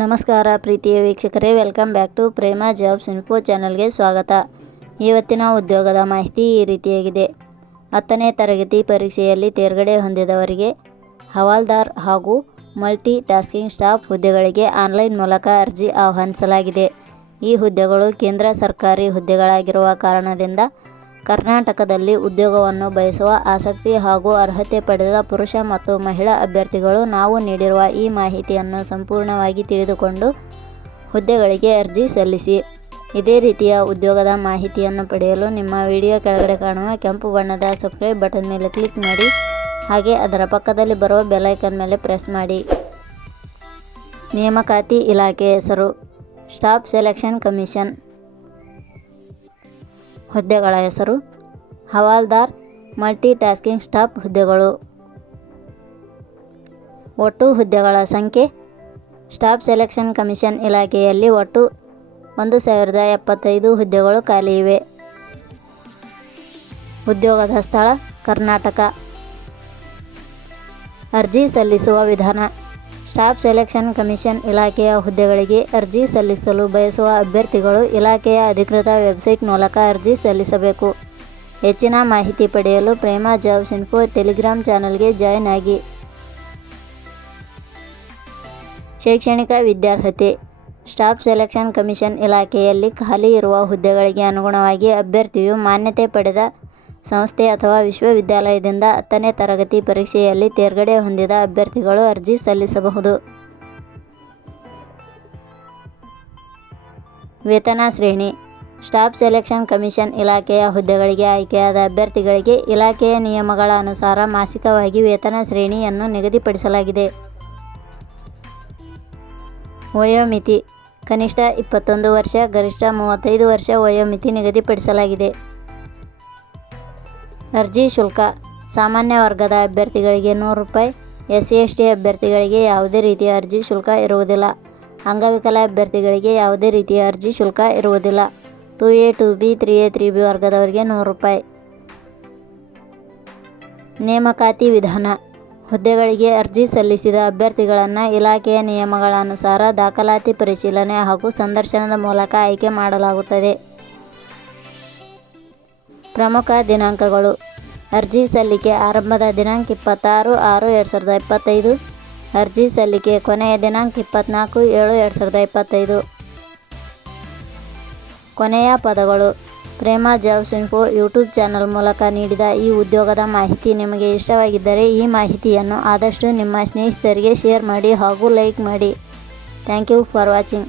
ನಮಸ್ಕಾರ ಪ್ರೀತಿಯ ವೀಕ್ಷಕರೇ welcome back to Prema jobs info ಚಾನಲ್ಗೆ ಸ್ವಾಗತ. ಇವತ್ತಿನ ಉದ್ಯೋಗದ ಮಾಹಿತಿ ಈ ರೀತಿಯಾಗಿದೆ. ಹತ್ತನೇ ತರಗತಿ ಪರೀಕ್ಷೆಯಲ್ಲಿ ತೇರ್ಗಡೆ ಹೊಂದಿದವರಿಗೆ ಹವಾಲ್ದಾರ್ ಹಾಗೂ ಮಲ್ಟಿ ಟಾಸ್ಕಿಂಗ್ ಸ್ಟಾಫ್ ಹುದ್ದೆಗಳಿಗೆ ಆನ್ಲೈನ್ ಮೂಲಕ ಅರ್ಜಿ ಆಹ್ವಾನಿಸಲಾಗಿದೆ. ಈ ಹುದ್ದೆಗಳು ಕೇಂದ್ರ ಸರ್ಕಾರಿ ಹುದ್ದೆಗಳಾಗಿರುವ ಕಾರಣದಿಂದ ಕರ್ನಾಟಕದಲ್ಲಿ ಉದ್ಯೋಗವನ್ನು ಬಯಸುವ ಆಸಕ್ತಿ ಹಾಗೂ ಅರ್ಹತೆ ಪಡೆದ ಪುರುಷ ಮತ್ತು ಮಹಿಳಾ ಅಭ್ಯರ್ಥಿಗಳು ನಾವು ನೀಡಿರುವ ಈ ಮಾಹಿತಿಯನ್ನು ಸಂಪೂರ್ಣವಾಗಿ ತಿಳಿದುಕೊಂಡು ಹುದ್ದೆಗಳಿಗೆ ಅರ್ಜಿ ಸಲ್ಲಿಸಿ. ಇದೇ ರೀತಿಯ ಉದ್ಯೋಗದ ಮಾಹಿತಿಯನ್ನು ಪಡೆಯಲು ನಿಮ್ಮ ವಿಡಿಯೋ ಕೆಳಗಡೆ ಕಾಣುವ ಕೆಂಪು ಬಣ್ಣದ ಸಬ್ಸ್ಕ್ರೈಬ್ ಬಟನ್ ಮೇಲೆ ಕ್ಲಿಕ್ ಮಾಡಿ. ಹಾಗೆ ಅದರ ಪಕ್ಕದಲ್ಲಿ ಬರುವ ಬೆಲೈಕನ್ ಮೇಲೆ ಪ್ರೆಸ್ ಮಾಡಿ. ನೇಮಕಾತಿ ಇಲಾಖೆ ಹೆಸರು, ಸ್ಟಾಫ್ ಸೆಲೆಕ್ಷನ್ ಕಮಿಷನ್. ಹುದ್ದೆಗಳ ಹೆಸರು? ಹವಾಲ್ದಾರ್ ಮಲ್ಟಿ ಟಾಸ್ಕಿಂಗ್ ಸ್ಟಾಫ್ ಹುದ್ದೆಗಳು. ಒಟ್ಟು ಹುದ್ದೆಗಳ ಸಂಖ್ಯೆ? ಸ್ಟಾಫ್ ಸೆಲೆಕ್ಷನ್ ಕಮಿಷನ್ ಇಲಾಖೆಯಲ್ಲಿ ಒಟ್ಟು ಒಂದು ಸಾವಿರದ ಎಪ್ಪತ್ತೈದು ಹುದ್ದೆಗಳು ಖಾಲಿ ಇವೆ. ಉದ್ಯೋಗದ ಸ್ಥಳ ಕರ್ನಾಟಕ. ಅರ್ಜಿ ಸಲ್ಲಿಸುವ ವಿಧಾನ? ಸ್ಟಾಫ್ ಸೆಲೆಕ್ಷನ್ ಕಮಿಷನ್ ಇಲಾಖೆಯ ಹುದ್ದೆಗಳಿಗೆ ಅರ್ಜಿ ಸಲ್ಲಿಸಲು ಬಯಸುವ ಅಭ್ಯರ್ಥಿಗಳು ಇಲಾಖೆಯ ಅಧಿಕೃತ ವೆಬ್ಸೈಟ್ ಮೂಲಕ ಅರ್ಜಿ ಸಲ್ಲಿಸಬೇಕು. ಹೆಚ್ಚಿನ ಮಾಹಿತಿ ಪಡೆಯಲು ಪ್ರೇಮಾ ಜಾಬ್ಸ್ ಇನ್ಫೋ ಟೆಲಿಗ್ರಾಮ್ ಚಾನಲ್ಗೆ ಜಾಯ್ನ್ ಆಗಿ. ಶೈಕ್ಷಣಿಕ ವಿದ್ಯಾರ್ಹತೆ. ಸ್ಟಾಫ್ ಸೆಲೆಕ್ಷನ್ ಕಮಿಷನ್ ಇಲಾಖೆಯಲ್ಲಿ ಖಾಲಿ ಇರುವ ಹುದ್ದೆಗಳಿಗೆ ಅನುಗುಣವಾಗಿ ಅಭ್ಯರ್ಥಿಯು ಮಾನ್ಯತೆ ಪಡೆದ ಸಂಸ್ಥೆ ಅಥವಾ ವಿಶ್ವವಿದ್ಯಾಲಯದಿಂದ ಹತ್ತನೇ ತರಗತಿ ಪರೀಕ್ಷೆಯಲ್ಲಿ ತೇರ್ಗಡೆ ಹೊಂದಿದ ಅಭ್ಯರ್ಥಿಗಳು ಅರ್ಜಿ ಸಲ್ಲಿಸಬಹುದು. ವೇತನ ಶ್ರೇಣಿ. ಸ್ಟಾಫ್ ಸೆಲೆಕ್ಷನ್ ಕಮಿಷನ್ ಇಲಾಖೆಯ ಹುದ್ದೆಗಳಿಗೆ ಆಯ್ಕೆಯಾದ ಅಭ್ಯರ್ಥಿಗಳಿಗೆ ಇಲಾಖೆಯ ನಿಯಮಗಳ ಅನುಸಾರ ಮಾಸಿಕವಾಗಿ ವೇತನ ಶ್ರೇಣಿಯನ್ನು ನಿಗದಿಪಡಿಸಲಾಗಿದೆ. ವಯೋಮಿತಿ. ಕನಿಷ್ಠ ಇಪ್ಪತ್ತೊಂದು ವರ್ಷ, ಗರಿಷ್ಠ ಮೂವತ್ತೈದು ವರ್ಷ ವಯೋಮಿತಿ ನಿಗದಿಪಡಿಸಲಾಗಿದೆ. ಅರ್ಜಿ ಶುಲ್ಕ. ಸಾಮಾನ್ಯ ವರ್ಗದ ಅಭ್ಯರ್ಥಿಗಳಿಗೆ ನೂರು ರೂಪಾಯಿ. ಎಸ್ ಸಿ ಎಸ್ ಟಿ ಅಭ್ಯರ್ಥಿಗಳಿಗೆ ಯಾವುದೇ ರೀತಿಯ ಅರ್ಜಿ ಶುಲ್ಕ ಇರುವುದಿಲ್ಲ. ಅಂಗವಿಕಲ ಅಭ್ಯರ್ಥಿಗಳಿಗೆ ಯಾವುದೇ ರೀತಿಯ ಅರ್ಜಿ ಶುಲ್ಕ ಇರುವುದಿಲ್ಲ. Two A, two B, three A, three B ವರ್ಗದವರಿಗೆ ನೂರು ರೂಪಾಯಿ. ನೇಮಕಾತಿ ವಿಧಾನ. ಹುದ್ದೆಗಳಿಗೆ ಅರ್ಜಿ ಸಲ್ಲಿಸಿದ ಅಭ್ಯರ್ಥಿಗಳನ್ನು ಇಲಾಖೆಯ ನಿಯಮಗಳ ಅನುಸಾರ ದಾಖಲಾತಿ ಪರಿಶೀಲನೆ ಹಾಗೂ ಸಂದರ್ಶನದ ಮೂಲಕ ಆಯ್ಕೆ ಮಾಡಲಾಗುತ್ತದೆ. ಪ್ರಮುಖ ದಿನಾಂಕಗಳು. ಅರ್ಜಿ ಸಲ್ಲಿಕೆ ಆರಂಭದ ದಿನಾಂಕ ಇಪ್ಪತ್ತಾರು ಆರು ಎರಡು ಸಾವಿರದ ಇಪ್ಪತ್ತೈದು. ಅರ್ಜಿ ಸಲ್ಲಿಕೆ ಕೊನೆಯ ದಿನಾಂಕ ಇಪ್ಪತ್ತ್ನಾಲ್ಕು ಏಳು ಎರಡು ಸಾವಿರದ ಇಪ್ಪತ್ತೈದು. ಕೊನೆಯ ಪದಗಳು. Prema jobs info YouTube channel ಮೂಲಕ ನೀಡಿದ ಈ ಉದ್ಯೋಗದ ಮಾಹಿತಿ ನಿಮಗೆ ಇಷ್ಟವಾಗಿದ್ದರೆ ಈ ಮಾಹಿತಿಯನ್ನು ಆದಷ್ಟು ನಿಮ್ಮ ಸ್ನೇಹಿತರಿಗೆ ಶೇರ್ ಮಾಡಿ ಹಾಗೂ ಲೈಕ್ ಮಾಡಿ. Thank you for watching.